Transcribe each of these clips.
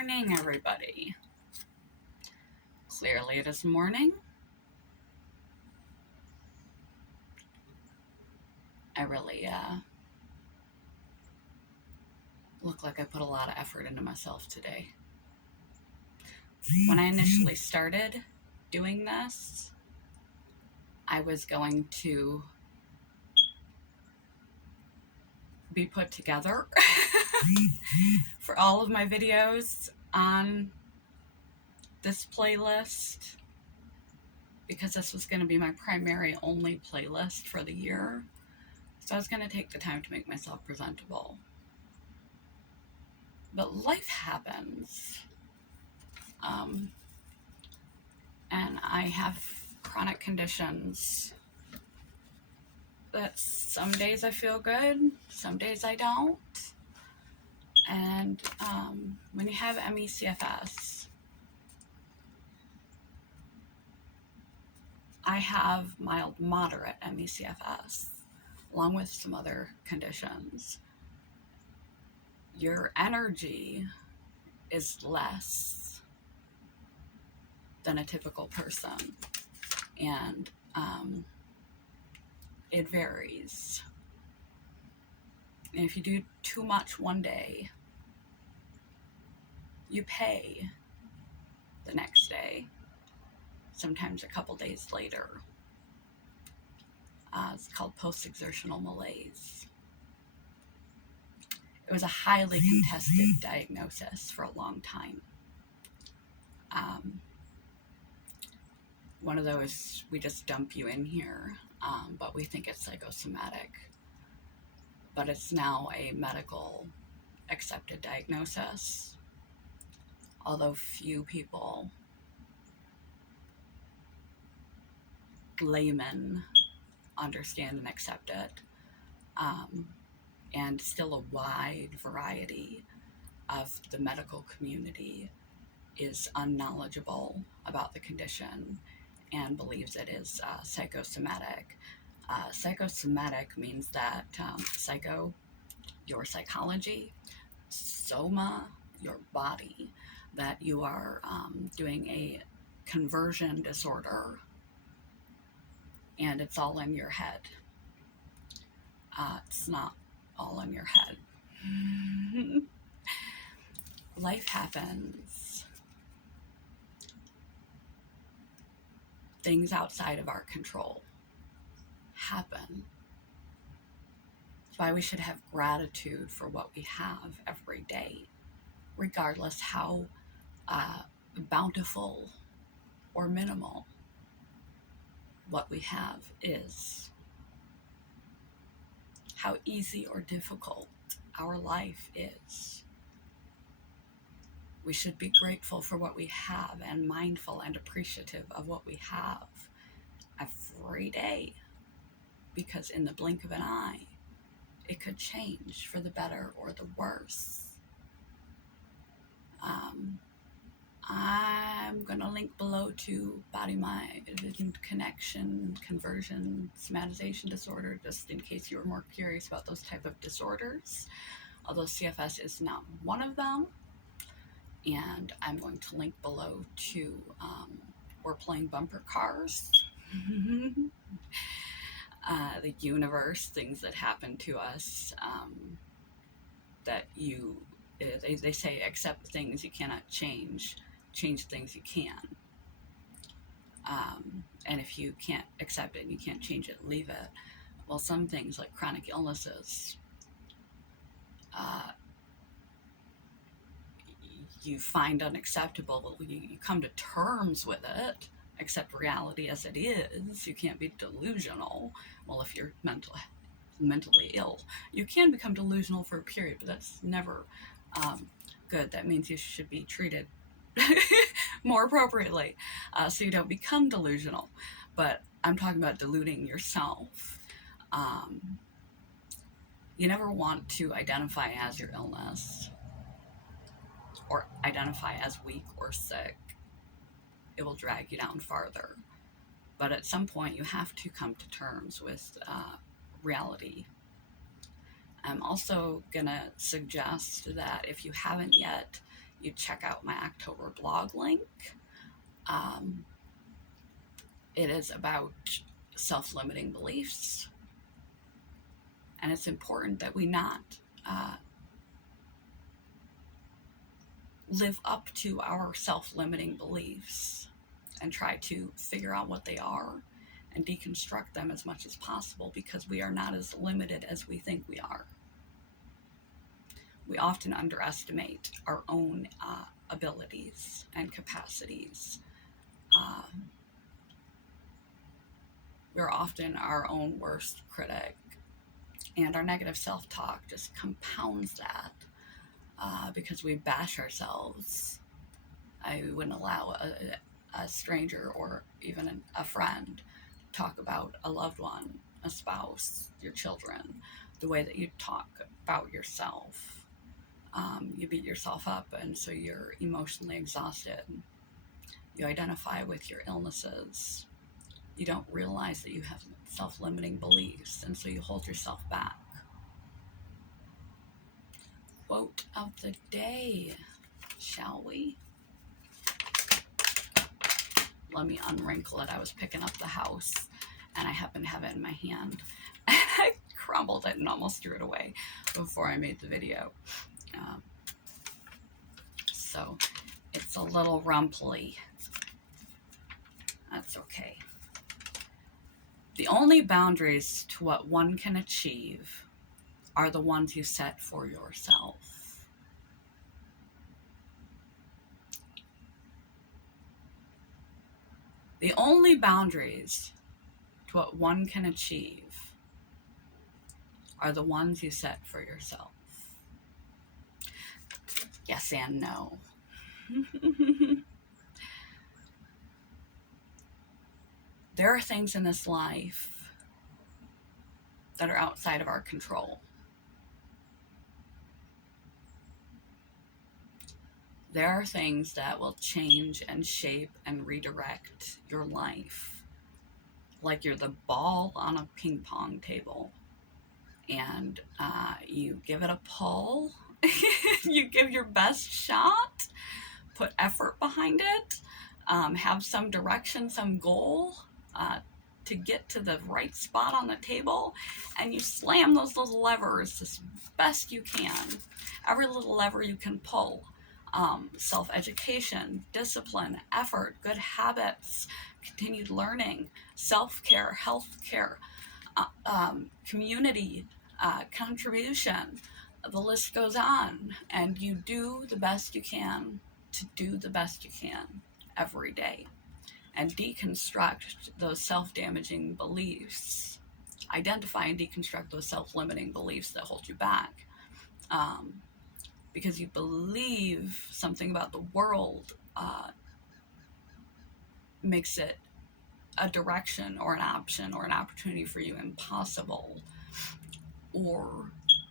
morning, everybody. Clearly it is morning. I really look like I put a lot of effort into myself today. When I initially started doing this, I was going to be put together for all of my videos on this playlist, because this was going to be my primary only playlist for the year. So I was going to take the time to make myself presentable. But life happens. And I have chronic conditions that some days I feel good, some days I don't. And when you have ME/CFS, I have mild moderate ME/CFS, along with some other conditions. Your energy is less than a typical person, and it varies. And if you do too much one day, you pay the next day, sometimes a couple days later. It's called post-exertional malaise. It was a highly contested diagnosis for a long time. One of those, we just dump you in here, but we think it's psychosomatic. But it's now a medical accepted diagnosis, although few people, laymen, understand and accept it. And still a wide variety of the medical community is unknowledgeable about the condition and believes it is psychosomatic. Psychosomatic means that psycho, your psychology, soma, your body, that you are doing a conversion disorder, and it's all in your head. It's not all in your head. Life happens. Things outside of our control happen. That's why we should have gratitude for what we have every day, regardless how bountiful or minimal what we have is, how easy or difficult our life is. We should be grateful for what we have and mindful and appreciative of what we have every day, because in the blink of an eye, it could change for the better or the worse. I'm going to link below to body-mind connection, conversion, somatization disorder, just in case you were more curious about those type of disorders, although CFS is not one of them. And I'm going to link below to We're Playing Bumper Cars, the universe, things that happen to us, that they say accept things you cannot change things you can. And if you can't accept it and you can't change it, leave it. Well, some things like chronic illnesses, you find unacceptable, you come to terms with it, accept reality as it is. You can't be delusional. Well, if you're mentally ill, you can become delusional for a period, but that's never good. That means you should be treated more appropriately, so you don't become delusional. But I'm talking about deluding yourself. You never want to identify as your illness or identify as weak or sick. It will drag you down farther. But at some point, you have to come to terms with reality. I'm also going to suggest that if you haven't yet you check out my October blog link. It is about self-limiting beliefs, and it's important that we not live up to our self-limiting beliefs and try to figure out what they are and deconstruct them as much as possible, because we are not as limited as we think we are. We often underestimate our own abilities and capacities. We're often our own worst critic, and our negative self-talk just compounds that because we bash ourselves. I wouldn't allow a stranger or even a friend talk about a loved one, a spouse, your children, the way that you talk about yourself. You beat yourself up, and so you're emotionally exhausted. You identify with your illnesses. You don't realize that you have self-limiting beliefs, and so you hold yourself back. Quote of the day, shall we? Let me unwrinkle it. I was picking up the house, and I happened to have it in my hand. And I crumbled it and almost threw it away before I made the video. So it's a little rumply. That's okay. The only boundaries to what one can achieve are the ones you set for yourself. The only boundaries to what one can achieve are the ones you set for yourself. Yes and no. There are things in this life that are outside of our control. There are things that will change and shape and redirect your life. Like you're the ball on a ping pong table, and you give it a pull, you give your best shot, put effort behind it, have some direction, some goal to get to the right spot on the table, and you slam those little levers as best you can. Every little lever you can pull. Self-education, discipline, effort, good habits, continued learning, self-care, health-care, community, contribution. The list goes on, and you do the best you can to do the best you can every day and deconstruct those self-damaging beliefs. Identify and deconstruct those self-limiting beliefs that hold you back. Because you believe something about the world makes it a direction or an option or an opportunity for you impossible, or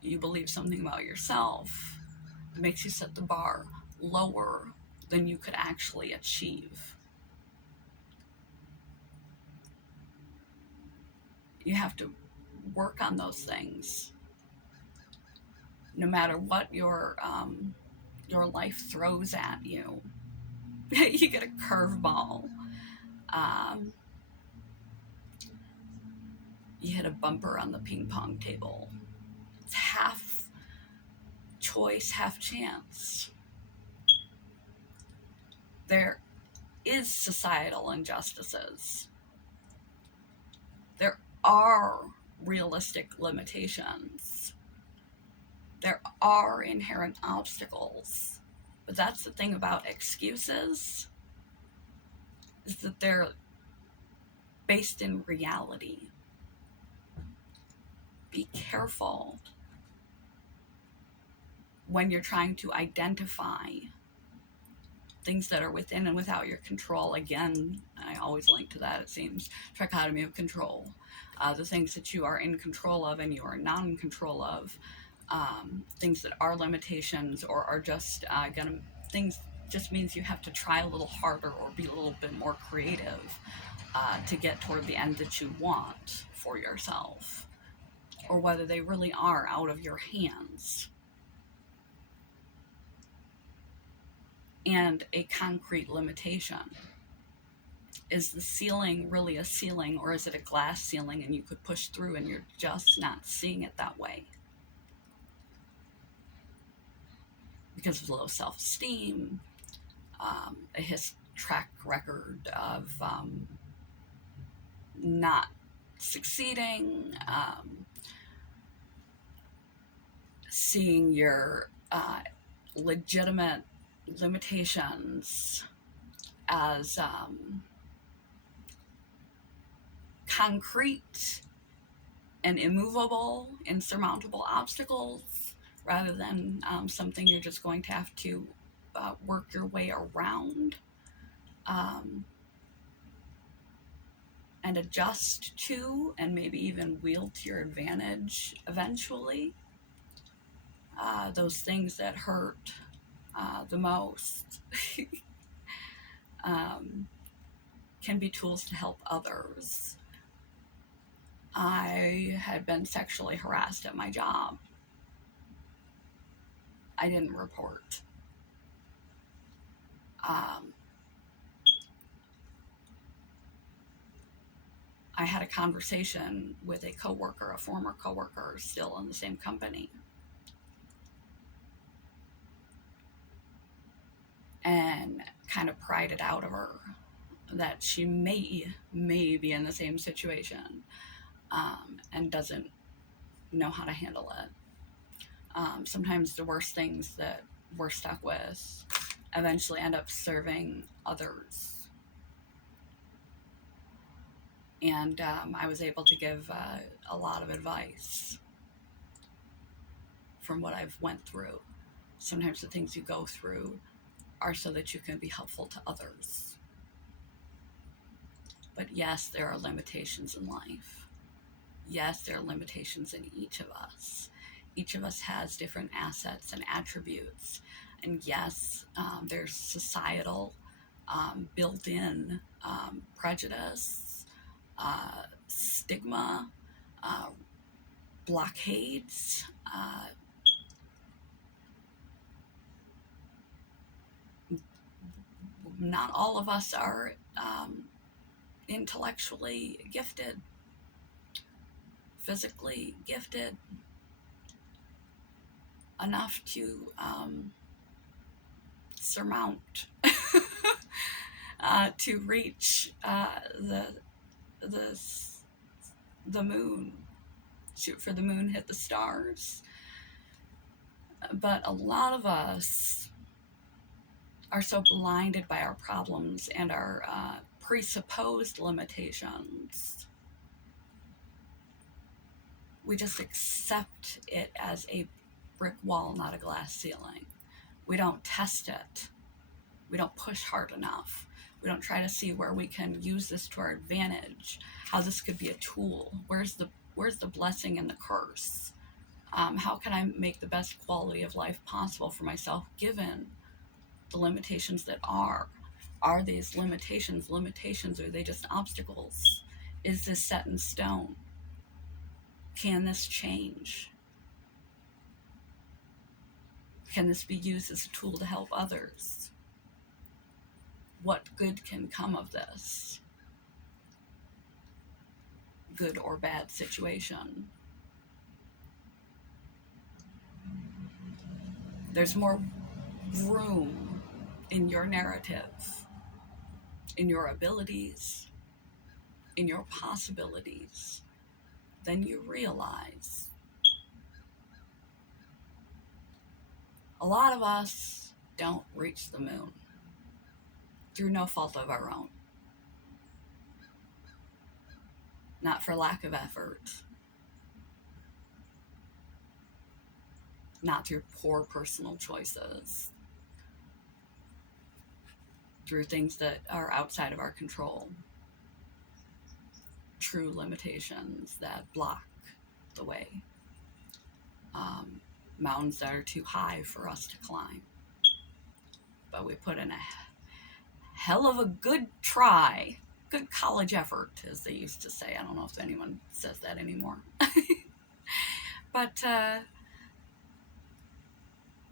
you believe something about yourself that makes you set the bar lower than you could actually achieve. You have to work on those things. No matter what your life throws at you, you get a curveball. You hit a bumper on the ping pong table. It's half choice, half chance. There is societal injustices. There are realistic limitations. There are inherent obstacles. But that's the thing about excuses, is that they're based in reality. Be careful when you're trying to identify things that are within and without your control. Again, I always link to that, it seems. Trichotomy of control. The things that you are in control of and you are not in control of. Things that are limitations or are just things just means you have to try a little harder or be a little bit more creative to get toward the end that you want for yourself, or whether they really are out of your hands. and a concrete limitation. Is the ceiling really a ceiling, or is it a glass ceiling and you could push through and you're just not seeing it that way? Because of low self-esteem, a track record of not succeeding, seeing your legitimate limitations as concrete and immovable, insurmountable obstacles, rather than something you're just going to have to work your way around and adjust to, and maybe even wield to your advantage eventually. Those things that hurt the most can be tools to help others. I had been sexually harassed at my job. I didn't report. I had a conversation with a coworker, a former coworker, still in the same company, and kind of pried it out of her that she may be in the same situation and doesn't know how to handle it. Sometimes the worst things that we're stuck with eventually end up serving others. And I was able to give a lot of advice from what I've went through. Sometimes the things you go through are so that you can be helpful to others. But yes, there are limitations in life. Yes, there are limitations in each of us. Each of us has different assets and attributes. And yes, there's societal, built-in prejudice, stigma, blockades. Not all of us are intellectually gifted, physically gifted enough to surmount, to reach the moon, shoot for the moon, hit the stars. But a lot of us are so blinded by our problems and our presupposed limitations. We just accept it as a brick wall, not a glass ceiling. We don't test it. We don't push hard enough. We don't try to see where we can use this to our advantage, how this could be a tool. Where's the blessing and the curse? How can I make the best quality of life possible for myself given the limitations that are? Are these limitations, or are they just obstacles? Is this set in stone? Can this change? Can this be used as a tool to help others? What good can come of this? Good or bad situation. There's more room in your narrative, in your abilities, in your possibilities than you realize. A lot of us don't reach the moon through no fault of our own. Not for lack of effort. Not through poor personal choices. Through things that are outside of our control. True limitations that block the way. Mountains that are too high for us to climb. But we put in a hell of a good try. Good college effort, as they used to say. I don't know if anyone says that anymore. But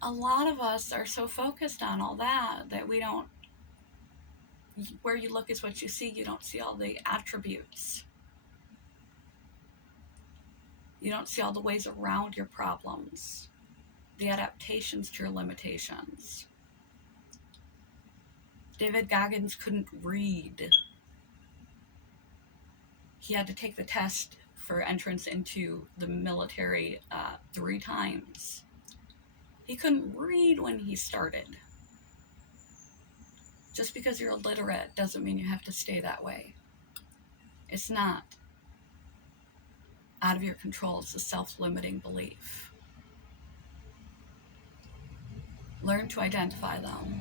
a lot of us are so focused on all that we don't, where you look is what you see. You don't see all the attributes. You don't see all the ways around your problems, the adaptations to your limitations. David Goggins couldn't read. He had to take the test for entrance into the military 3 times. He couldn't read when he started. Just because you're illiterate doesn't mean you have to stay that way. It's not out of your control. It's a self-limiting belief. Learn to identify them.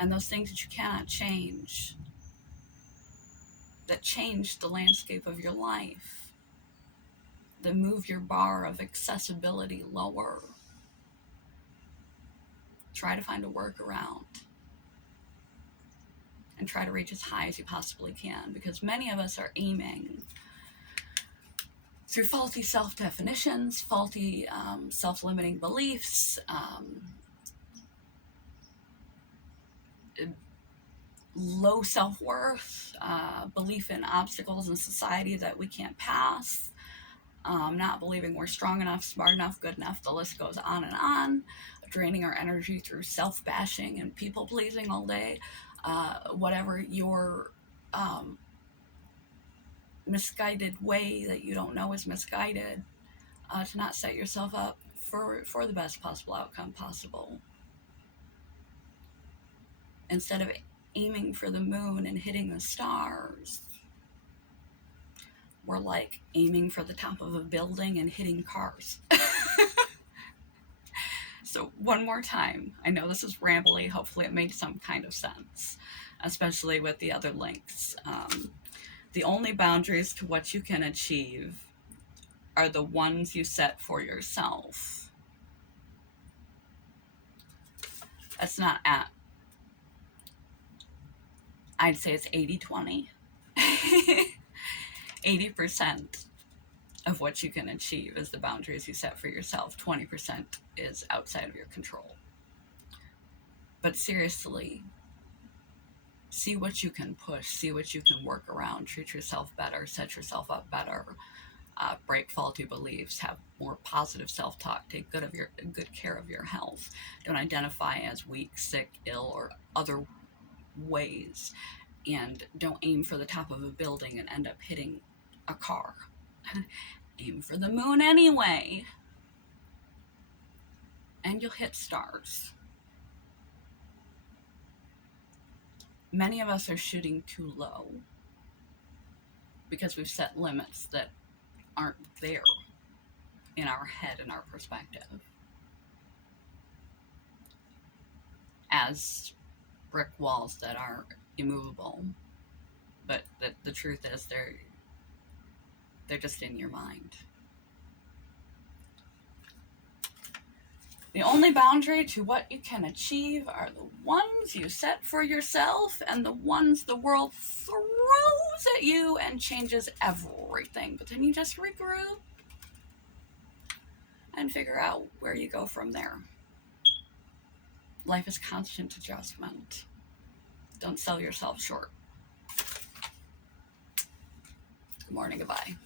And those things that you cannot change, that change the landscape of your life, that move your bar of accessibility lower. Try to find a workaround and try to reach as high as you possibly can, because many of us are aiming through faulty self-definitions, faulty self-limiting beliefs, low self-worth, belief in obstacles in society that we can't pass, not believing we're strong enough, smart enough, good enough. The list goes on, draining our energy through self-bashing and people-pleasing all day. Whatever your misguided way that you don't know is misguided, to not set yourself up for the best possible outcome possible. Instead of aiming for the moon and hitting the stars, we're like aiming for the top of a building and hitting cars. So one more time, I know this is rambly, hopefully it made some kind of sense, especially with the other links. The only boundaries to what you can achieve are the ones you set for yourself. That's not at, I'd say it's 80-20. 80% of what you can achieve is the boundaries you set for yourself. 20% is outside of your control. But seriously, see what you can push, see what you can work around, treat yourself better, set yourself up better, break faulty beliefs, have more positive self-talk, take good care of your health. Don't identify as weak, sick, ill, or other ways, and don't aim for the top of a building and end up hitting a car. Aim for the moon anyway, and you'll hit stars. Many of us are shooting too low because we've set limits that aren't there in our head and our perspective. As brick walls that are immovable, but the truth is they're just in your mind. The only boundary to what you can achieve are the ones you set for yourself and the ones the world throws at you and changes everything. But then you just regroup and figure out where you go from there. Life is constant adjustment. Don't sell yourself short. Good morning, goodbye.